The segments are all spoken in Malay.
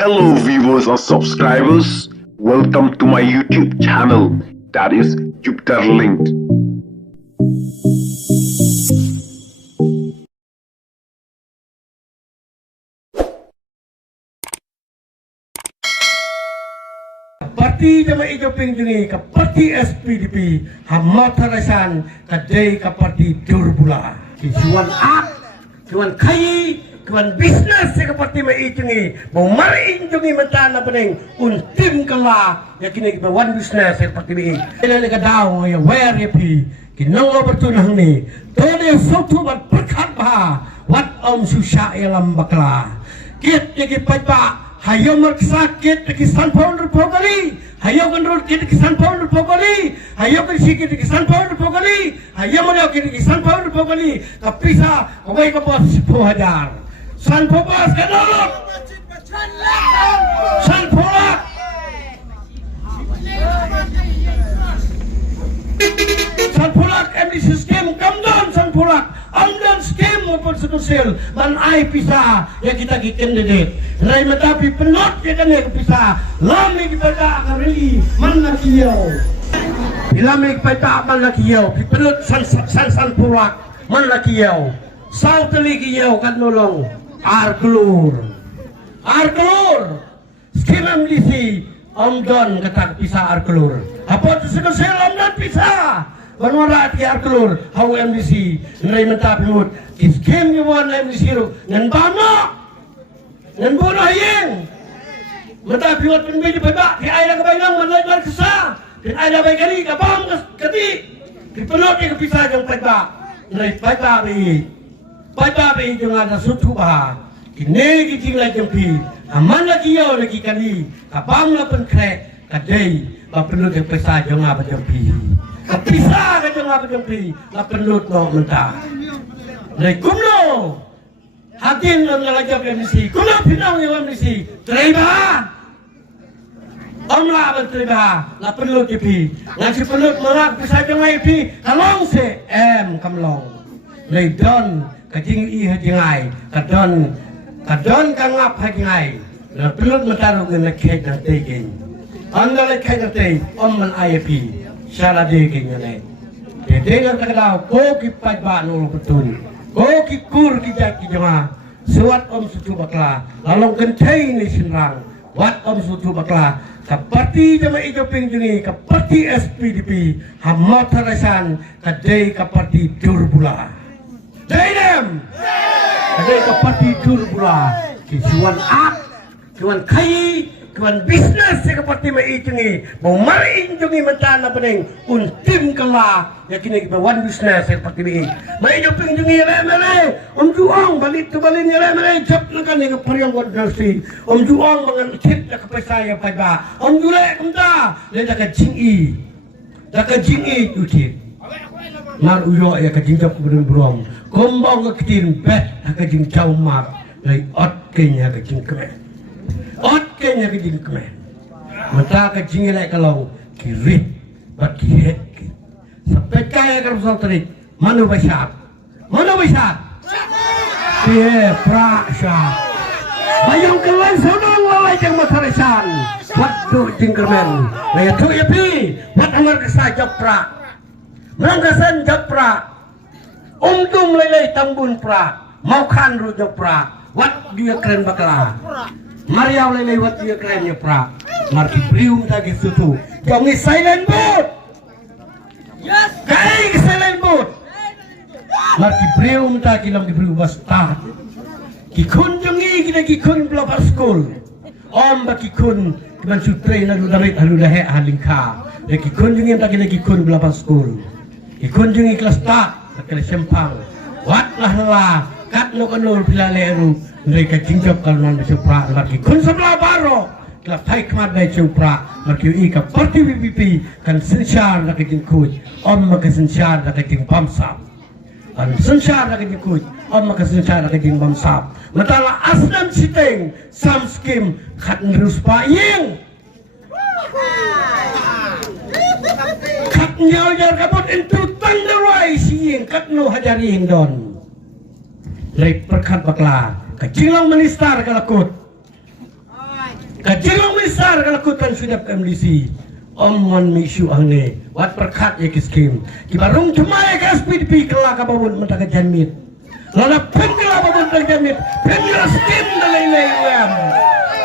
Hello viewers or subscribers, welcome to my YouTube channel, that is Jupiter Linked. Parti Jamaah Hijau Pinjungi ke Parti SPDP Hamatarasan kadai ke Parti Durbula Kijuan ak, kijuan kai, kijuan bisnes ke Parti Maijungi mau mari injungi mentana pening untim kala yakini kita one business ke Parti Mai ini ka daw ya where ya pi kinang lo bertunang ni tode foto bat berkat bah wat om susah elam bakla kit yaki pajba hayo magsakit kisan pounder pogari hayo ganrod kit kisan pounder pogari hayo sikit kisan pounder pogari hayo mo kit kisan pounder pogari kapisa kawai ka bos 10,000 san pobas kanolok san polak san polak MDC scheme kamdan san polak amdan scheme maupun sedusil dan ai pisa ya kita candidate rai matapi penot ya kan ya pisa lami kita akan reli mana kiyau ilami kita mana kiyau penot san polak mana kiyau sauteli kiyau kan nolong arglur scheme MDC amdan kata pisa arglur apa sedusil amdan pisa Banwarat ki arklur hau MDC nrai mentap mut is game you want MDC ro ngan bama ngan bono hayeng mentap mut pun beji beba ki ai la kabayang manai lar kesa ki ai la bai kali ka bam kati ki pelot ki pisah jong beba nrai beba bi jong ada sutu ba ki ne ki tingla jong pi aman lagi yo lagi kali ka bam la pen krek ka dei ba pelot ki pisah jong apa jong pi Kapisa ka jeng apa jempi la penut no mentah. Dari kumno hatin lang nalajak MDC. Kumno pinang yung MDC. Terima. Omla ban terima la penut ipi. Nasi penut merak bisa jeng ipi kalong se kamlong. Dari don kajing i hajingai kadon kangap hajingai. La penut mentaruh dengan kek dan tegin. Anda le kek dan teg man IAP. Syara deging ne dengar takdaw ko ki pajba no betul ko ki kur ki jaki jama suat om sutu bakla lalong kentai ni sinrang wat om sutu bakla ka Parti Jamaah Hijau Pinjungi ka Parti SPDP Hamatarasan kadai ka Parti Durbula dainem kadai ka Parti Durbula kijuan ak kijuan kai kijuan bisnes ke Parti Maijungi mau mari injungi mentana pening untim kala yakini kita one business ke Parti Mai Hijau Pinjungi remele om juang balik tu balin remele jap nakan ke pariang wadasi om juang mangan cit ke pesaya pada om jule kumta le dak jingi utit mar uyo ya ke jingjap burung burung kombong ke kitin bet ke jing chau mar lai ot kenya ke jing kmen ot kenya ke jing kmen mata ke jing lai kalau kirit bat kihet sampai kaya kan pasal terik manu besar ye prasha bayang kelan sonong lalai jang matarasan waktu jing kmen ya tu ya pi wat amar kesa japra Merangkasan japra untung lelai tambun pra mau kan ru japra wat dia keren bakla Mariau lelai wat dia keren ya pra marki prium tagi sutu jangi silent boot yes kai silent boot marki prium tagi lam di prium basta ki kunjungi kita ki kun blabas school om ba ki kun man sutre na darit halu lahe halingka ki kunjungi tagi ki kun blabas school ikunjungi kelas tak kelas sempang watlah lah kat no kanul pilaleru mereka jingjap kalunan besupra lagi kun sebelah baro kelas thai kmat dai supra lagi ika Parti PPP kan sensar lagi jingkuj om maka sensar lagi jing bamsap kan sensar lagi jingkuj om maka sensar lagi jing bamsap matala aslam siteng sam skim khat nrus pa yeng Nyau jar kabut into tandarai siyeng katno hajari hindon lay perkat bakla kacilang menistar kalakut Kajilong misar kalakutan sudah ke MDC. Omwan misu angne. Wat perkat ya kiskim. Kibarung cumaya ke SPDP kelak kababun mentaka janmit. Lala pengkela babun mentaka janmit. Pengkela skim dalai wam.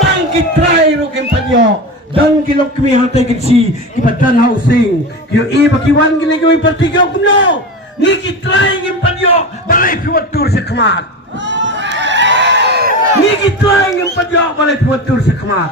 Tangki try rokem panyo. Dan kilong kami hantai kitsi. Kibadan housing. Kyo iba kiwan gila kami partigaw kuno. Niki try ngim panyo. Balai piwatur sa kamat. Niki try ngim panyo. Balai piwatur sa kamat.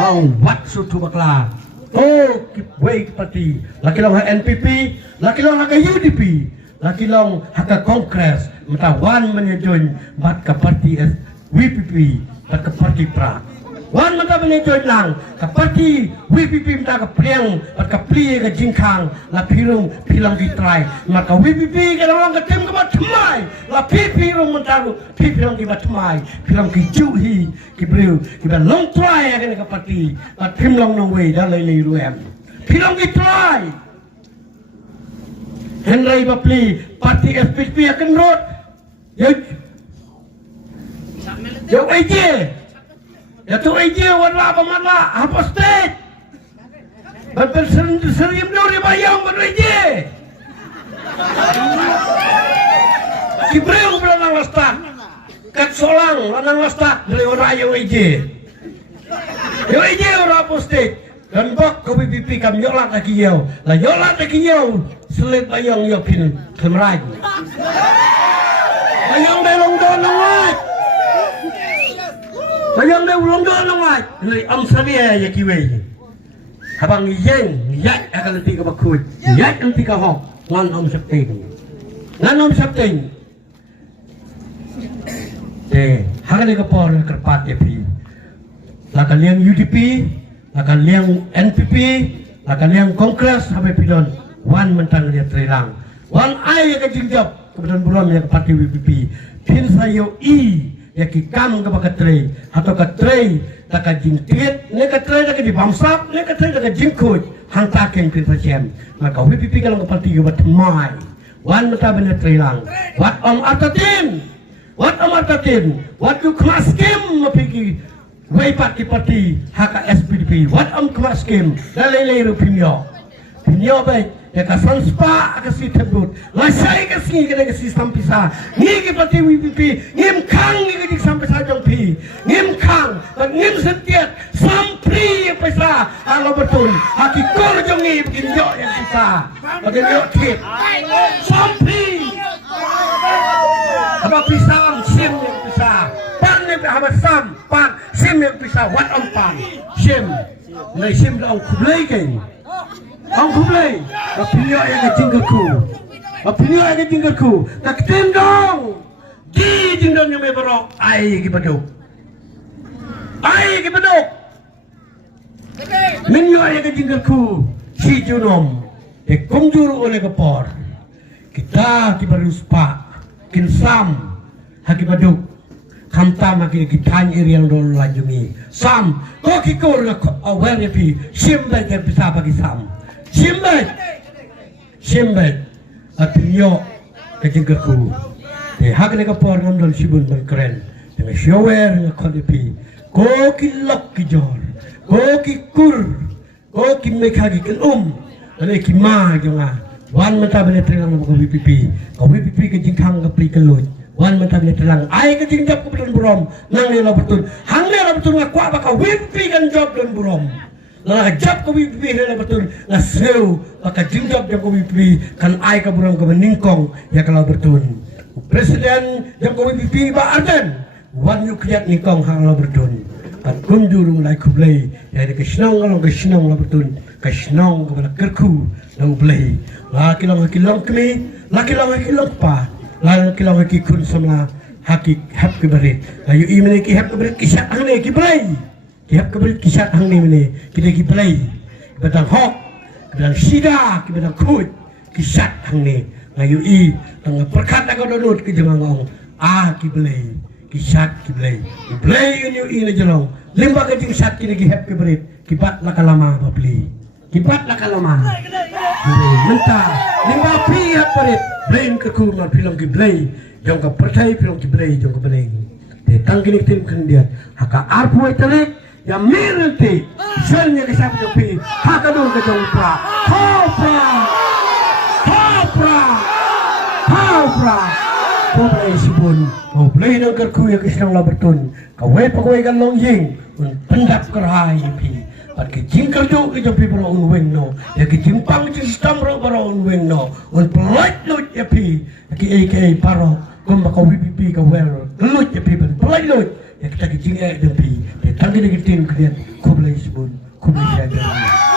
Wow, what sutu bakla. Oh, wait pati. Laki long ha NPP, laki long ha UDP, laki long ha Kongres. Matawan menyejoin bat ka parti WPP, bat ka parti pra. Wan mata menyejoin lang ka parti WPP mata ka priang, bat ka pli ka jingkang, la pirung pilang ditry. Maka WPP ka lang ka tim ka bat thmai, la pirung mentaru, pirung ki bat thmai, pirung ki juhi, ki breu, ki bat long try ka ka parti, bat pim long nong way da lai lai ruem. Pirung ki try. Henry Bapli, parti FPP akan road. Yo aje. Ya tu aje wala pamala apa state. Betul serim dulu bayang betul aje. Kibreu belanang lastak. Kat solang lanang lastak dari orang yo aje. Yo aje orang apa state. Dan bok ke BPP kam yolat lagi yo. Lah yolat lagi yo. Selit bayang yo pin kemraj. Bayang belong donongat. Bayang belong donongat. Dari amsalia ya kiwe. Habang yen yak akan nanti ka bakut. Yak nanti ka hok ngan om septing. Ngan om septing. Hagan ka por kerpat epi. Lakan liang UDP, lakan liang NPP, lakan liang Kongres sampai pilon. Wan mentang dia terilang. Wan ai ka jingjap kemudian buram ya ke parti WPP. Pin sayo i ya ki kam ka bakatrei atau ka trei ta ka jingtiet ne ka trei ta ka di bamsap ne ka trei ta ka jingkut hang ta ken pin pasien. Maka WPP ka lang ka parti ka batmai. Wan mata bener terilang. Wat om atatin. Wat om atatin. Wat you klaskim mapiki way parti haka SPDP. Wat om klaskim dalai rupinyo. Pinyo baik ya ka sanspa ka si tebut lasai ka si ka si sampisa ni ki pati WPP ngim kang ni ki sampisa jong pi ngim kang dan ngim setiat sampri pesa alo betul haki kor jong ni bikin yo yang bisa bagi yo tip sampri apa pisang sim yang bisa pan ni apa sam pan sim yang bisa wat om pan sim nai sim dong kublai kan ang kumlay, kapinyo ay kajinggaku, kapinyo ay kajinggaku, kakitindong, di jingdong yung may barok, ay kibadok, minyo ay kajinggaku, si Junom, kongjuro oleh kapor, kita kibaruspa, kinsam, hakibadok, kamta makin kitanya iriang dulu lanjungi, sam, kok kikur aware pi, sim baik bisa bagi sam. Simbet at pinyo kajinggaku hak na kapor ngam sibun man keren dengan shower nga kodipi ko kilok kijor ko kikur ko kimekagi kilum ane kima jonga wan mata bene telang ko BPP kajingkang ka prikalut wan mata bene telang ay kajingjap ko betul burom nang nila betul hang nila betul nga kwa baka WPP kan job dan burom lah jab ko BPP na betul na sew maka jingjab yang ko BPP kan ay ka burang ka meningkong ya kalau betul presiden yang ko BPP ba arden wan yu kiyat ningkong hang la betul at kunjurung lai kublai ya de kisnong la betul kisnong ka kerku la ublai la kilong kami la kilong pa la kilong kun samla haki hap ke berit ayu imene ki hap ke berit kisah ane ki blai Kiap keberit kisat hang ni mene kita ki play batang hok batang sida ki batang kut kisat hang ni ngayu i tang perkat ako donut ki jangong ki play kisat ki play yu i na jalong limba ka jing sat ki hep keberit kipat la kalama babli kipat la kalama menta limba pri hap perit brain ke ku ma film ki play jong ka percaya film ki play jong ka play te tang kini tim kan dia haka arpu terik ya mirenti selnya ke siapa tapi hakadul ke jongpra Kopra Kopra isipun mau play ng kerkuya kisang labertun kawai pagway kan long ying un pendap kerhay pi pat ke jingkar jo ke jopi para unweng no ya ke jimpang ke sistem ro para unweng no un pelat lut ya pi ke aka paro kum ba pipi ka wer lut ya pi pelat lut ya kita ke jing e de pi de tangge de tin krian Kopra isipun Kopra jaga